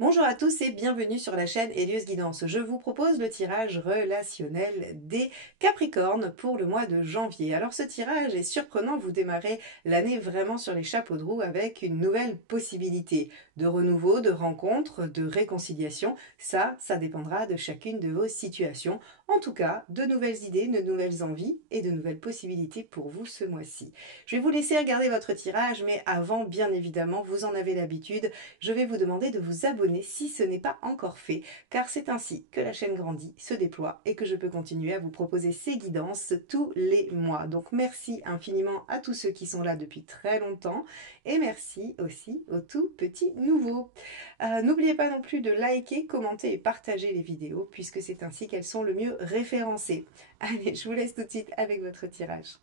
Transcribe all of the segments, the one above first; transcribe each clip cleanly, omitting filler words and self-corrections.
Bonjour à tous et bienvenue sur la chaîne Hélios Guidance. Je vous propose le tirage relationnel des Capricornes pour le mois de janvier. Alors ce tirage est surprenant, vous démarrez l'année vraiment sur les chapeaux de roue avec une nouvelle possibilité de renouveau, de rencontre, de réconciliation. Ça dépendra de chacune de vos situations. En tout cas, de nouvelles idées, de nouvelles envies et de nouvelles possibilités pour vous ce mois-ci. Je vais vous laisser regarder votre tirage, mais avant, bien évidemment, vous en avez l'habitude, je vais vous demander de vous abonner si ce n'est pas encore fait, car c'est ainsi que la chaîne grandit, se déploie et que je peux continuer à vous proposer ces guidances tous les mois. Donc merci infiniment à tous ceux qui sont là depuis très longtemps et merci aussi aux tout petits nouveaux. N'oubliez pas non plus de liker, commenter et partager les vidéos puisque c'est ainsi qu'elles sont le mieux référencées. Allez, je vous laisse tout de suite avec votre tirage.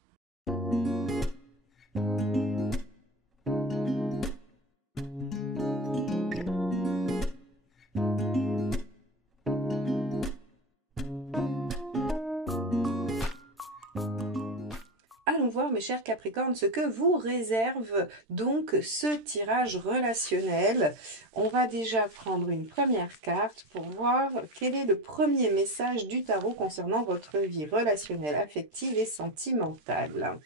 Allons voir, mes chers Capricornes, ce que vous réserve donc ce tirage relationnel. On va déjà prendre une première carte pour voir quel est le premier message du tarot concernant votre vie relationnelle, affective et sentimentale.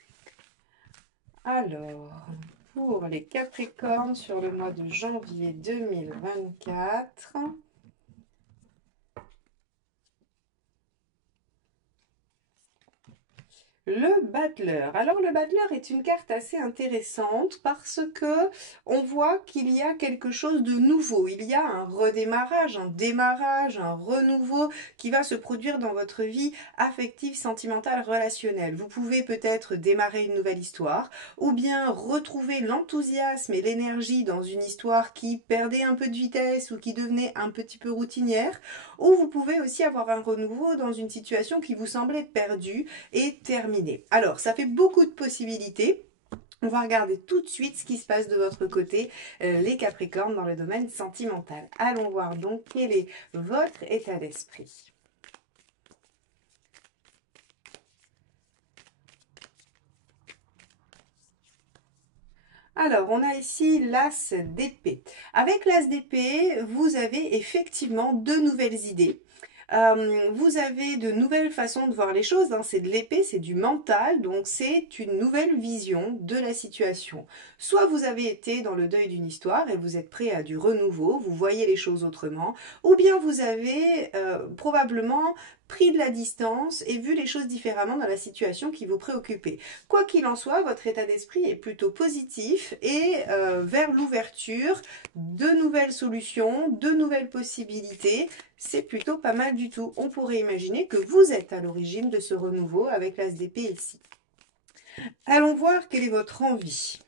Alors, pour les Capricornes sur le mois de janvier 2024... Le battleur. Alors le battleur est une carte assez intéressante parce que on voit qu'il y a quelque chose de nouveau. Il y a un redémarrage, un démarrage, un renouveau qui va se produire dans votre vie affective, sentimentale, relationnelle. Vous pouvez peut-être démarrer une nouvelle histoire ou bien retrouver l'enthousiasme et l'énergie dans une histoire qui perdait un peu de vitesse ou qui devenait un petit peu routinière. Ou vous pouvez aussi avoir un renouveau dans une situation qui vous semblait perdue et terminé. Alors, ça fait beaucoup de possibilités. On va regarder tout de suite ce qui se passe de votre côté, les Capricornes, dans le domaine sentimental. Allons voir donc quel est votre état d'esprit. Alors, on a ici l'As d'épée. Avec l'As d'épée, vous avez effectivement de nouvelles idées. Vous avez de nouvelles façons de voir les choses, hein. C'est de l'épée, c'est du mental, donc c'est une nouvelle vision de la situation. Soit vous avez été dans le deuil d'une histoire et vous êtes prêt à du renouveau, vous voyez les choses autrement, ou bien vous avez probablement pris de la distance et vu les choses différemment dans la situation qui vous préoccupait. Quoi qu'il en soit, votre état d'esprit est plutôt positif et vers l'ouverture de nouvelles solutions, de nouvelles possibilités. C'est plutôt pas mal du tout. On pourrait imaginer que vous êtes à l'origine de ce renouveau avec l'As d'épée ici. Allons voir quelle est votre envie.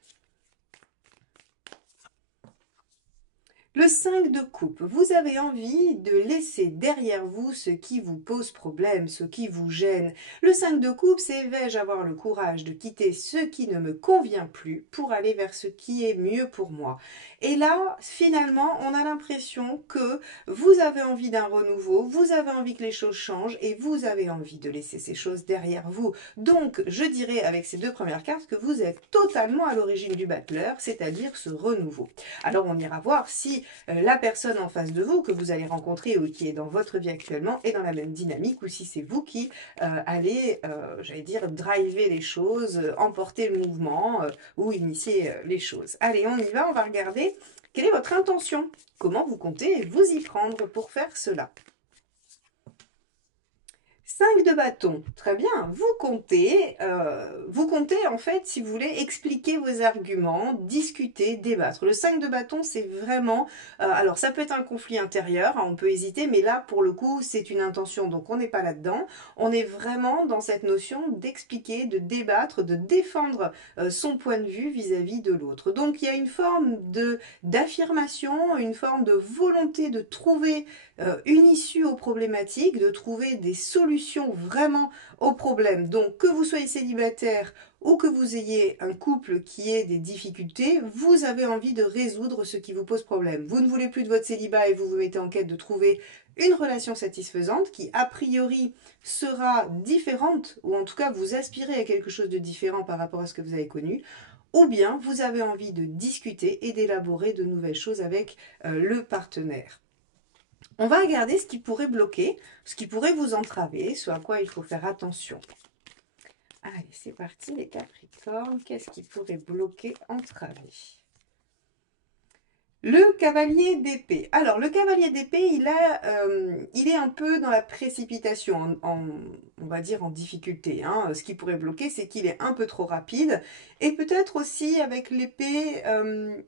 Le 5 de coupe, vous avez envie de laisser derrière vous ce qui vous pose problème, ce qui vous gêne. Le 5 de coupe, c'est vais-je avoir le courage de quitter ce qui ne me convient plus pour aller vers ce qui est mieux pour moi. Et là, finalement, on a l'impression que vous avez envie d'un renouveau, vous avez envie que les choses changent et vous avez envie de laisser ces choses derrière vous. Donc, je dirais avec ces deux premières cartes que vous êtes totalement à l'origine du battleur, c'est-à-dire ce renouveau. Alors, on ira voir si la personne en face de vous que vous allez rencontrer ou qui est dans votre vie actuellement est dans la même dynamique ou si c'est vous qui allez, j'allais dire, driver les choses, emporter le mouvement ou initier les choses. Allez, on y va, on va regarder quelle est votre intention, comment vous comptez vous y prendre pour faire cela. 5 de bâton, très bien, vous comptez en fait, si vous voulez, expliquer vos arguments, discuter, débattre. Le 5 de bâton, c'est vraiment, alors ça peut être un conflit intérieur, hein, on peut hésiter, mais là, pour le coup, c'est une intention, donc on n'est pas là-dedans. On est vraiment dans cette notion d'expliquer, de débattre, de défendre son point de vue vis-à-vis de l'autre. Donc il y a une forme d'affirmation, une forme de volonté de trouver une issue aux problématiques, de trouver des solutions vraiment aux problèmes. Donc que vous soyez célibataire ou que vous ayez un couple qui ait des difficultés, vous avez envie de résoudre ce qui vous pose problème. Vous ne voulez plus de votre célibat et vous vous mettez en quête de trouver une relation satisfaisante qui a priori sera différente ou en tout cas vous aspirez à quelque chose de différent par rapport à ce que vous avez connu. ou bien vous avez envie de discuter et d'élaborer de nouvelles choses avec le partenaire. On va regarder ce qui pourrait bloquer, ce qui pourrait vous entraver, ce à quoi il faut faire attention. Allez, c'est parti les Capricornes. Qu'est-ce qui pourrait bloquer, entraver? Le cavalier d'épée. Alors, le cavalier d'épée, il est un peu dans la précipitation, on va dire en difficulté. Hein. Ce qui pourrait bloquer, c'est qu'il est un peu trop rapide. Et peut-être aussi, avec l'épée,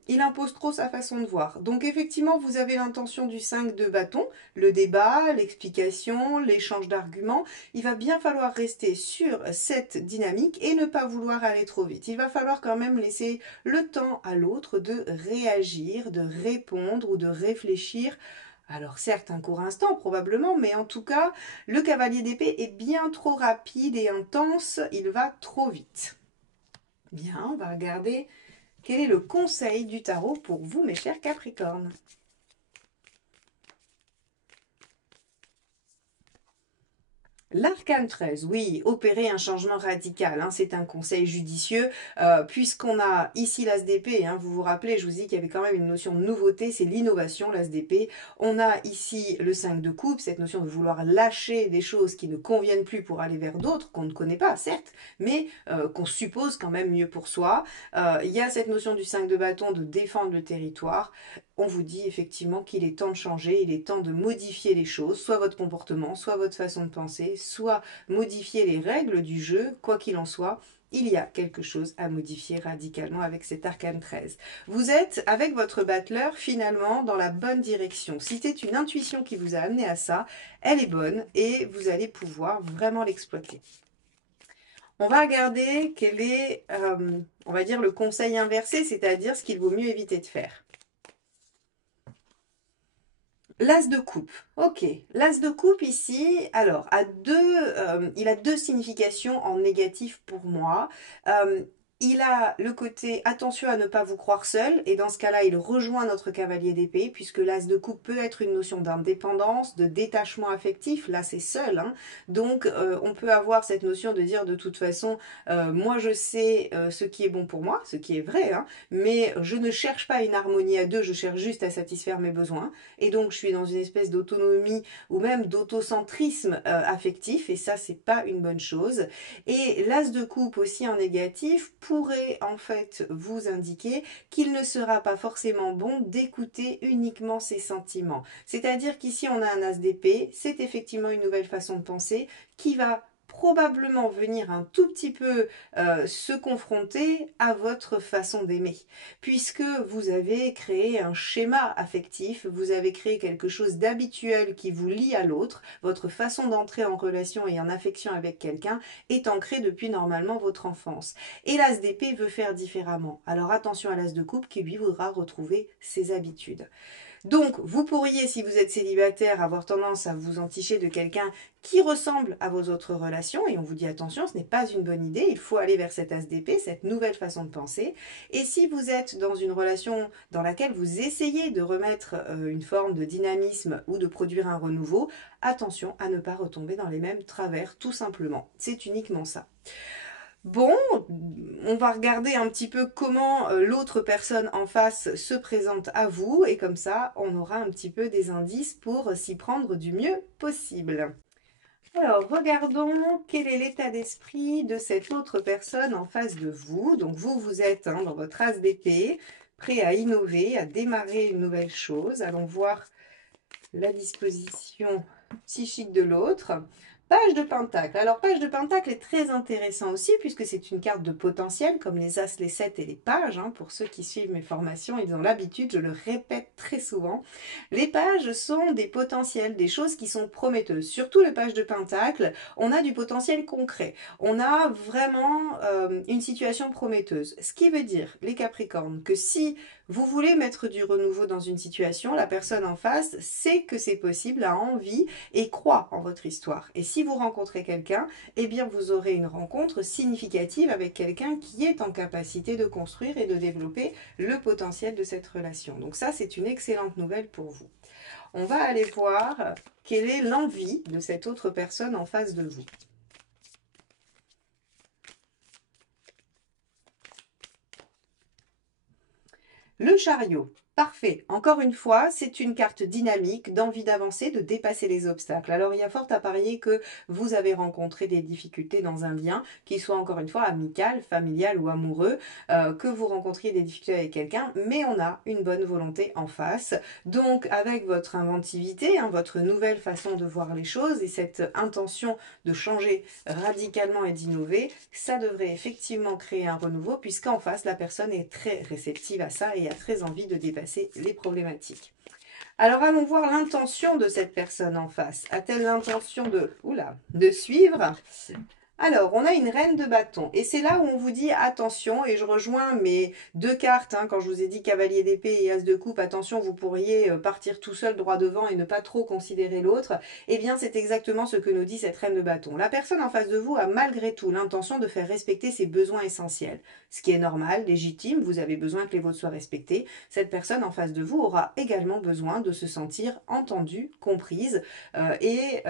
il impose trop sa façon de voir. Donc, effectivement, vous avez l'intention du 5 de bâton, le débat, l'explication, l'échange d'arguments. Il va bien falloir rester sur cette dynamique et ne pas vouloir aller trop vite. Il va falloir quand même laisser le temps à l'autre de réagir, de répondre ou de réfléchir. Alors certes, un court instant probablement, mais en tout cas, le cavalier d'épée est bien trop rapide et intense, il va trop vite. Bien, on va regarder quel est le conseil du tarot pour vous, mes chers Capricornes. L'arcane 13, oui, opérer un changement radical, hein, c'est un conseil judicieux, puisqu'on a ici l'as d'épée, hein, vous vous rappelez, je vous dis qu'il y avait quand même une notion de nouveauté, c'est l'innovation, l'as d'épée. On a ici le 5 de coupe, cette notion de vouloir lâcher des choses qui ne conviennent plus pour aller vers d'autres, qu'on ne connaît pas, certes, mais qu'on suppose quand même mieux pour soi. Il y a cette notion du 5 de bâton, de défendre le territoire. On vous dit effectivement qu'il est temps de changer, il est temps de modifier les choses, soit votre comportement, soit votre façon de penser, soit modifier les règles du jeu, quoi qu'il en soit. Il y a quelque chose à modifier radicalement avec cet arcane 13. Vous êtes, avec votre battleur, finalement dans la bonne direction. Si c'est une intuition qui vous a amené à ça, elle est bonne et vous allez pouvoir vraiment l'exploiter. On va regarder quel est, on va dire, le conseil inversé, c'est-à-dire ce qu'il vaut mieux éviter de faire. L'as de coupe, ok. L'as de coupe ici, alors, il a deux significations en négatif pour moi. Il a le côté attention à ne pas vous croire seul, et dans ce cas-là, il rejoint notre cavalier d'épée, puisque l'as de coupe peut être une notion d'indépendance, de détachement affectif. Là, c'est seul, hein. Donc, on peut avoir cette notion de dire de toute façon, moi je sais ce qui est bon pour moi, ce qui est vrai, hein, mais je ne cherche pas une harmonie à deux, je cherche juste à satisfaire mes besoins. Et donc, je suis dans une espèce d'autonomie ou même d'autocentrisme affectif, et ça, c'est pas une bonne chose. Et l'as de coupe aussi en négatif pourrait en fait vous indiquer qu'il ne sera pas forcément bon d'écouter uniquement ses sentiments. C'est-à-dire qu'ici, on a un as d'épée, c'est effectivement une nouvelle façon de penser qui va probablement venir un tout petit peu se confronter à votre façon d'aimer, puisque vous avez créé un schéma affectif, vous avez créé quelque chose d'habituel qui vous lie à l'autre, votre façon d'entrer en relation et en affection avec quelqu'un est ancrée depuis normalement votre enfance. Et l'as d'épée veut faire différemment, alors attention à l'as de coupe qui lui voudra retrouver ses habitudes. Donc, vous pourriez, si vous êtes célibataire, avoir tendance à vous enticher de quelqu'un qui ressemble à vos autres relations. Et on vous dit attention, ce n'est pas une bonne idée. Il faut aller vers cet as d'épée, cette nouvelle façon de penser. Et si vous êtes dans une relation dans laquelle vous essayez de remettre une forme de dynamisme ou de produire un renouveau, attention à ne pas retomber dans les mêmes travers, tout simplement. C'est uniquement ça. Bon, on va regarder un petit peu comment l'autre personne en face se présente à vous et comme ça, on aura un petit peu des indices pour s'y prendre du mieux possible. Alors, regardons quel est l'état d'esprit de cette autre personne en face de vous. Donc, vous êtes dans votre as d'épée, prêt à innover, à démarrer une nouvelle chose. Allons voir la disposition psychique de l'autre. Page de Pentacle. Alors, page de Pentacle est très intéressant aussi puisque c'est une carte de potentiel comme les As, les 7 et les pages. Hein. Pour ceux qui suivent mes formations, ils ont l'habitude, je le répète très souvent. Les pages sont des potentiels, des choses qui sont prometteuses. Surtout les pages de Pentacle, on a du potentiel concret. On a vraiment une situation prometteuse. Ce qui veut dire, les Capricornes, que si vous voulez mettre du renouveau dans une situation, la personne en face sait que c'est possible, a envie et croit en votre histoire. Et si vous rencontrez quelqu'un, eh bien vous aurez une rencontre significative avec quelqu'un qui est en capacité de construire et de développer le potentiel de cette relation. Donc ça, c'est une excellente nouvelle pour vous. On va aller voir quelle est l'envie de cette autre personne en face de vous. Le chariot. Parfait. Encore une fois, c'est une carte dynamique, d'envie d'avancer, de dépasser les obstacles. Alors, il y a fort à parier que vous avez rencontré des difficultés dans un lien, qu'il soit encore une fois amical, familial ou amoureux, que vous rencontriez des difficultés avec quelqu'un, mais on a une bonne volonté en face. Donc, avec votre inventivité, hein, votre nouvelle façon de voir les choses et cette intention de changer radicalement et d'innover, ça devrait effectivement créer un renouveau, puisqu'en face, la personne est très réceptive à ça et a très envie de dépasser les problématiques. Alors allons voir l'intention de cette personne en face. A-t-elle l'intention de suivre? Alors, on a une reine de bâton. Et c'est là où on vous dit attention, et je rejoins mes deux cartes, hein, quand je vous ai dit cavalier d'épée et as de coupe, attention, vous pourriez partir tout seul droit devant et ne pas trop considérer l'autre. Eh bien, c'est exactement ce que nous dit cette reine de bâton. La personne en face de vous a malgré tout l'intention de faire respecter ses besoins essentiels. Ce qui est normal, légitime, vous avez besoin que les vôtres soient respectés. Cette personne en face de vous aura également besoin de se sentir entendue, comprise, et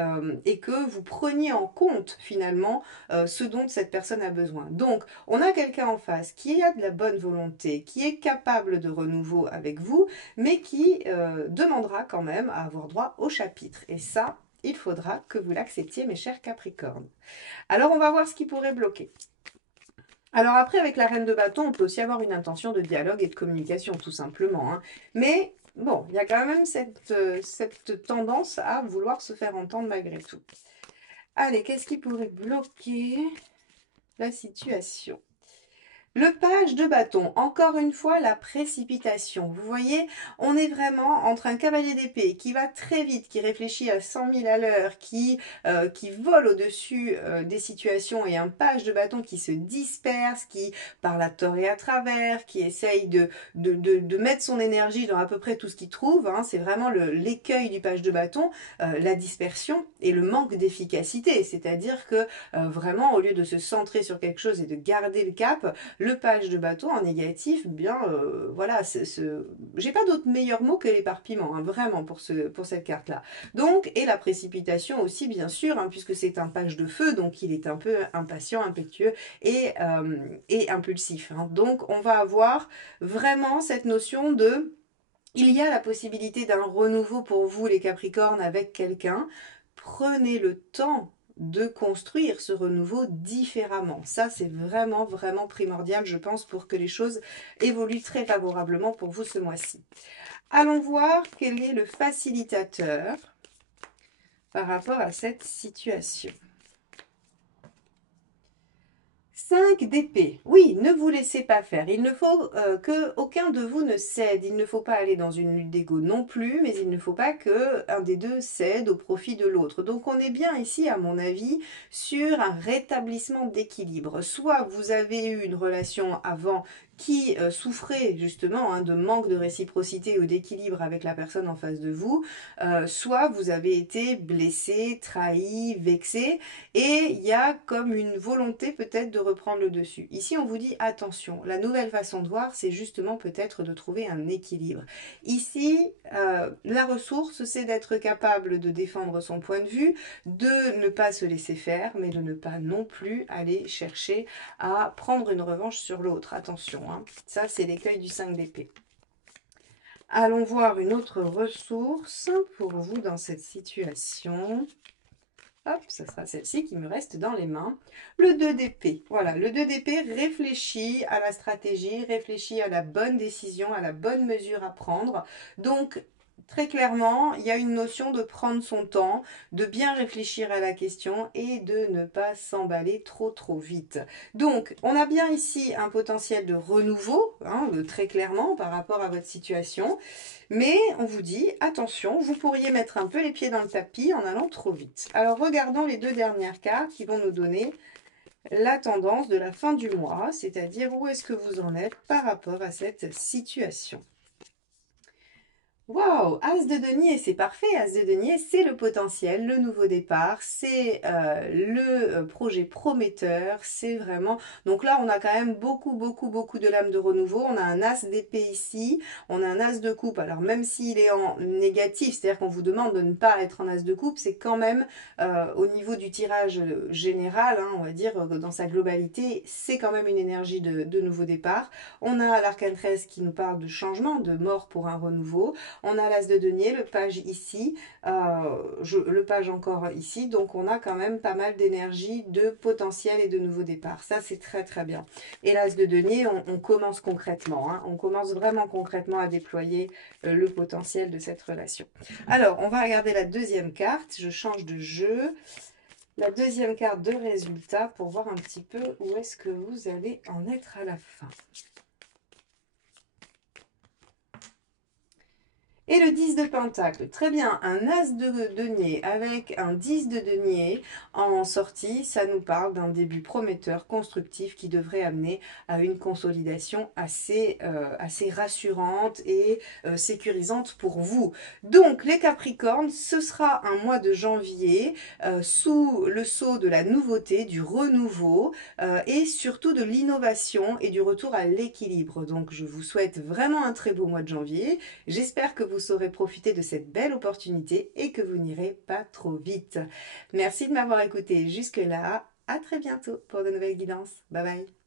que vous preniez en compte finalement ce dont cette personne a besoin. Donc, on a quelqu'un en face qui a de la bonne volonté, qui est capable de renouveau avec vous, mais qui demandera quand même à avoir droit au chapitre. Et ça, il faudra que vous l'acceptiez, mes chers Capricornes. Alors, on va voir ce qui pourrait bloquer. Alors après, avec la reine de bâton, on peut aussi avoir une intention de dialogue et de communication, tout simplement. Hein. Mais bon, il y a quand même cette tendance à vouloir se faire entendre malgré tout. Allez, qu'est-ce qui pourrait bloquer la situation? Le page de bâton, encore une fois, la précipitation. Vous voyez, on est vraiment entre un cavalier d'épée qui va très vite, qui réfléchit à 100 000 à l'heure, qui vole au-dessus des situations, et un page de bâton qui se disperse, qui parle à tort et à travers, qui essaye de mettre son énergie dans à peu près tout ce qu'il trouve. Hein. C'est vraiment l'écueil du page de bâton, la dispersion et le manque d'efficacité. C'est-à-dire que vraiment, au lieu de se centrer sur quelque chose et de garder le cap, le page de bâton en négatif, bien voilà, j'ai pas d'autre meilleur mot que l'éparpillement, hein, vraiment pour cette carte-là. Donc, et la précipitation aussi, bien sûr, hein, puisque c'est un page de feu, donc il est un peu impatient, impétueux et impulsif. Hein. Donc, on va avoir vraiment cette notion de... Il y a la possibilité d'un renouveau pour vous, les Capricornes, avec quelqu'un. Prenez le temps de construire ce renouveau différemment. Ça, c'est vraiment, vraiment primordial, je pense, pour que les choses évoluent très favorablement pour vous ce mois-ci. Allons voir quel est le facilitateur par rapport à cette situation. 5 d'épée. Oui, ne vous laissez pas faire. Il ne faut qu'aucun de vous ne cède. Il ne faut pas aller dans une lutte d'ego non plus, mais il ne faut pas qu'un des deux cède au profit de l'autre. Donc on est bien ici, à mon avis, sur un rétablissement d'équilibre. Soit vous avez eu une relation avant qui souffrait justement hein, de manque de réciprocité ou d'équilibre avec la personne en face de vous, soit vous avez été blessé, trahi, vexé, et il y a comme une volonté peut-être de reprendre le dessus. Ici, on vous dit attention, la nouvelle façon de voir, c'est justement peut-être de trouver un équilibre. Ici, la ressource, c'est d'être capable de défendre son point de vue, de ne pas se laisser faire, mais de ne pas non plus aller chercher à prendre une revanche sur l'autre. Attention, hein. Ça, c'est l'écueil du 5 d'épée. Allons voir une autre ressource pour vous dans cette situation. Hop, ça sera celle-ci qui me reste dans les mains. Le 2 d'épée. Voilà, le 2 d'épée réfléchit à la stratégie, réfléchit à la bonne décision, à la bonne mesure à prendre. Donc, très clairement, il y a une notion de prendre son temps, de bien réfléchir à la question et de ne pas s'emballer trop vite. Donc, on a bien ici un potentiel de renouveau, hein, très clairement par rapport à votre situation. Mais on vous dit, attention, vous pourriez mettre un peu les pieds dans le tapis en allant trop vite. Alors, regardons les deux dernières cartes qui vont nous donner la tendance de la fin du mois, c'est-à-dire où est-ce que vous en êtes par rapport à cette situation. Waouh, As de denier, c'est parfait. As de denier, c'est le potentiel, le nouveau départ, c'est le projet prometteur, c'est vraiment... Donc là, on a quand même beaucoup de lames de renouveau. On a un As d'épée ici, on a un As de coupe. Alors même s'il est en négatif, c'est-à-dire qu'on vous demande de ne pas être en As de coupe, c'est quand même au niveau du tirage général, hein, on va dire dans sa globalité, c'est quand même une énergie de nouveau départ. On a l'arcane 13 qui nous parle de changement, de mort pour un renouveau. On a l'as de denier, le page ici, le page encore ici. Donc on a quand même pas mal d'énergie, de potentiel et de nouveau départ. Ça, c'est très bien. Et l'as de denier, on commence concrètement. Hein. On commence vraiment concrètement à déployer le potentiel de cette relation. Alors, on va regarder la deuxième carte. Je change de jeu. La deuxième carte de résultat pour voir un petit peu où est-ce que vous allez en être à la fin. Et le 10 de pentacle, très bien, un as de denier avec un 10 de denier en sortie, ça nous parle d'un début prometteur, constructif qui devrait amener à une consolidation assez rassurante et sécurisante pour vous. Donc les Capricornes, ce sera un mois de janvier sous le sceau de la nouveauté, du renouveau et surtout de l'innovation et du retour à l'équilibre. Donc je vous souhaite vraiment un très beau mois de janvier. J'espère que vous saurez profiter de cette belle opportunité et que vous n'irez pas trop vite. Merci de m'avoir écouté jusque-là. À très bientôt pour de nouvelles guidances. Bye bye.